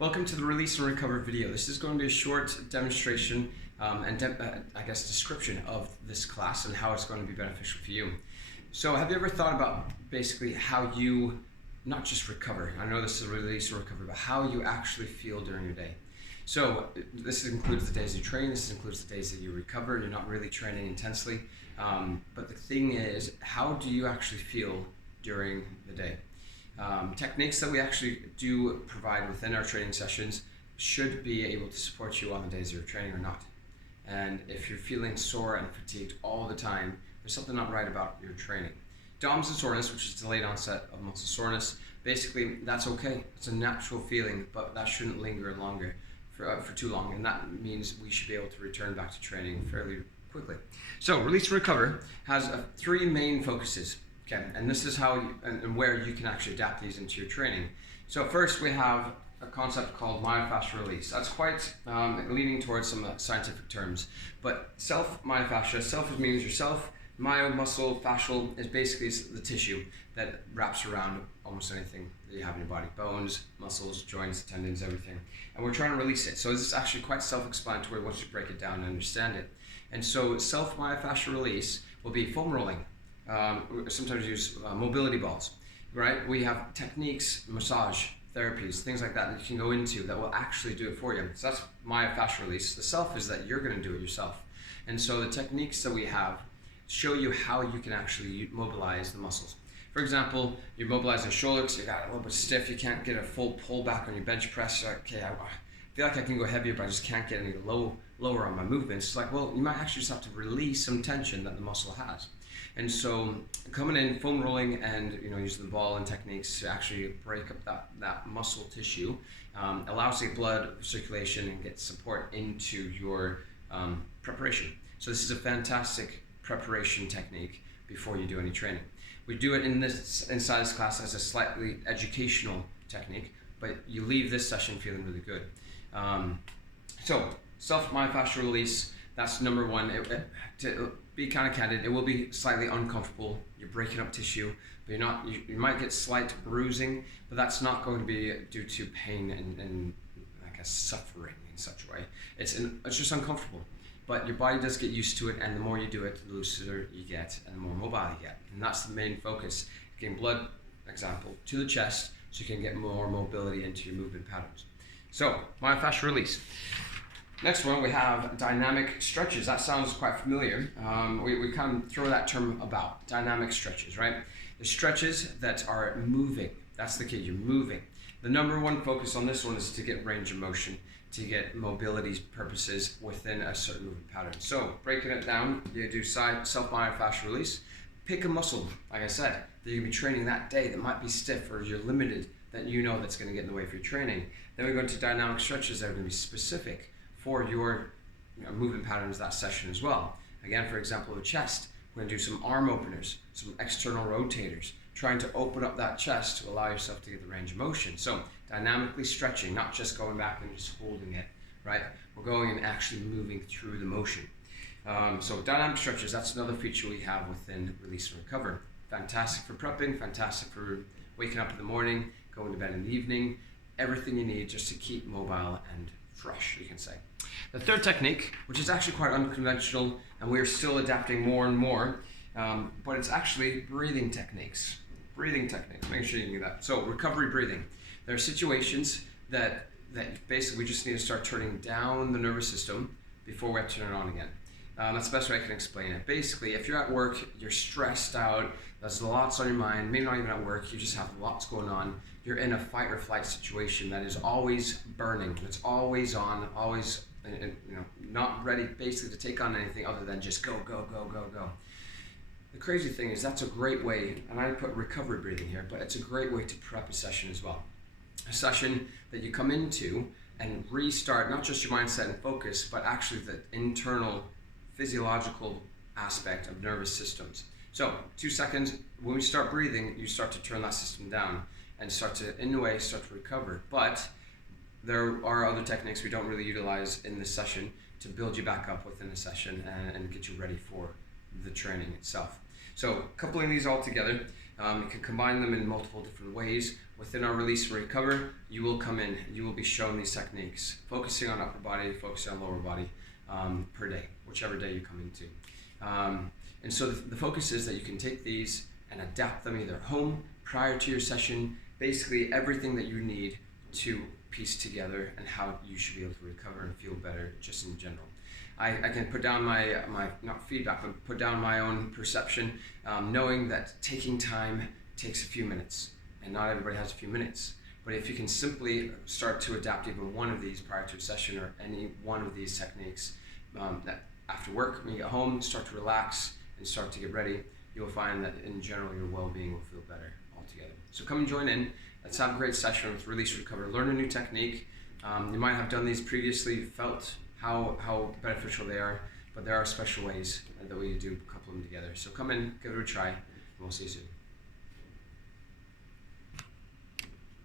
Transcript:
Welcome to the Release and Recover video. This is going to be a short demonstration I guess description of this class and how it's going to be beneficial for you. So have you ever thought about basically how you not just recover, I know this is a release and recover, but how you actually feel during your day? So this includes the days you train, this includes the days that you recover and you're not really training intensely. But the thing is, how do you actually feel during the day? Techniques that we actually do provide within our training sessions should be able to support you on the days you're training or not. And if you're feeling sore and fatigued all the time, there's something not right about your training. DOMS and soreness, which is delayed onset of muscle soreness, basically that's okay. It's a natural feeling, but that shouldn't linger longer for too long, and that means we should be able to return back to training fairly quickly. So Release and Recover has three main focuses. Okay, and this is how and where you can actually adapt these into your training. So first we have a concept called myofascial release. That's quite leaning towards some scientific terms, but myofascia, self means yourself, myo, muscle, fascial is basically the tissue that wraps around almost anything that you have in your body, bones, muscles, joints, tendons, everything. And we're trying to release it. So this is actually quite self-explanatory once you break it down and understand it. And so myofascial release will be foam rolling. Sometimes use mobility balls, right? We have techniques, massage, therapies, things like that you can go into that will actually do it for you. So that's myofascial release. The self is that you're going to do it yourself. And so the techniques that we have show you how you can actually mobilize the muscles. For example, you're mobilizing shoulders, you got a little bit stiff, you can't get a full pull back on your bench press. Okay, I feel like I can go heavier, but I just can't get any lower on my movements. It's like, well, you might actually just have to release some tension that the muscle has. And so coming in, foam rolling, and using the ball and techniques to actually break up that muscle tissue allows the blood circulation and get support into your preparation. So this is a fantastic preparation technique before you do any training. We do it inside this class as a slightly educational technique, but you leave this session feeling really good. So myofascial release, that's number one. To be kind of candid, it will be slightly uncomfortable. You're breaking up tissue, but you might get slight bruising, but that's not going to be due to pain and I guess suffering in such a way. It's just uncomfortable. But your body does get used to it, and the more you do it, the looser you get and the more mobile you get. And that's the main focus. Getting blood, example, to the chest so you can get more mobility into your movement patterns. So, myofascial release. Next one, we have dynamic stretches. That sounds quite familiar. We kind of throw that term about, dynamic stretches, right? The stretches that are moving, that's the key, you're moving. The number one focus on this one is to get range of motion, to get mobility purposes within a certain movement pattern. So breaking it down, you do myofascial release. Pick a muscle, like I said, that you're going to be training that day that might be stiff or you're limited, that that's going to get in the way of your training. Then we go into dynamic stretches that are going to be specific for your movement patterns that session as well. Again, for example, the chest, we're going to do some arm openers, some external rotators, trying to open up that chest to allow yourself to get the range of motion. So dynamically stretching, not just going back and just holding it, right? We're going and actually moving through the motion. So dynamic stretches, that's another feature we have within Release and Recover. Fantastic for prepping, fantastic for waking up in the morning, going to bed in the evening, everything you need just to keep mobile and fresh, you can say. The third technique, which is actually quite unconventional, and we're still adapting more and more, but it's actually breathing techniques. Make sure you can do that. So recovery breathing. There are situations that basically we just need to start turning down the nervous system before we have to turn it on again. That's the best way I can explain it. Basically, if you're at work, you're stressed out, there's lots on your mind, maybe not even at work, you just have lots going on, you're in a fight or flight situation that is always burning, it's always on, always not ready basically to take on anything other than just go. The crazy thing is that's a great way, and I put recovery breathing here, but it's a great way to prep a session as well. A session that you come into and restart not just your mindset and focus, but actually the internal physiological aspect of nervous systems. So 2 seconds, when we start breathing, you start to turn that system down and start to recover. But there are other techniques we don't really utilize in this session to build you back up within the session and get you ready for the training itself. So coupling these all together, You can combine them in multiple different ways. Within our Release and Recover, you will come in, you will be shown these techniques, focusing on upper body, focusing on lower body per day, whichever day you come into. And so the focus is that you can take these and adapt them either at home, prior to your session, basically everything that you need to piece together and how you should be able to recover and feel better just in general. I can put down my not feedback, but put down my own perception, knowing that taking time takes a few minutes, and not everybody has a few minutes. But if you can simply start to adapt even one of these prior to a session or any one of these techniques, that after work, when you get home, start to relax and start to get ready, you'll find that in general your well-being will feel better altogether. So come and join in. Let's have a great session with Release Recover. Learn a new technique. You might have done these previously, felt how beneficial they are, but there are special ways that we do couple them together. So come in, give it a try, and we'll see you soon.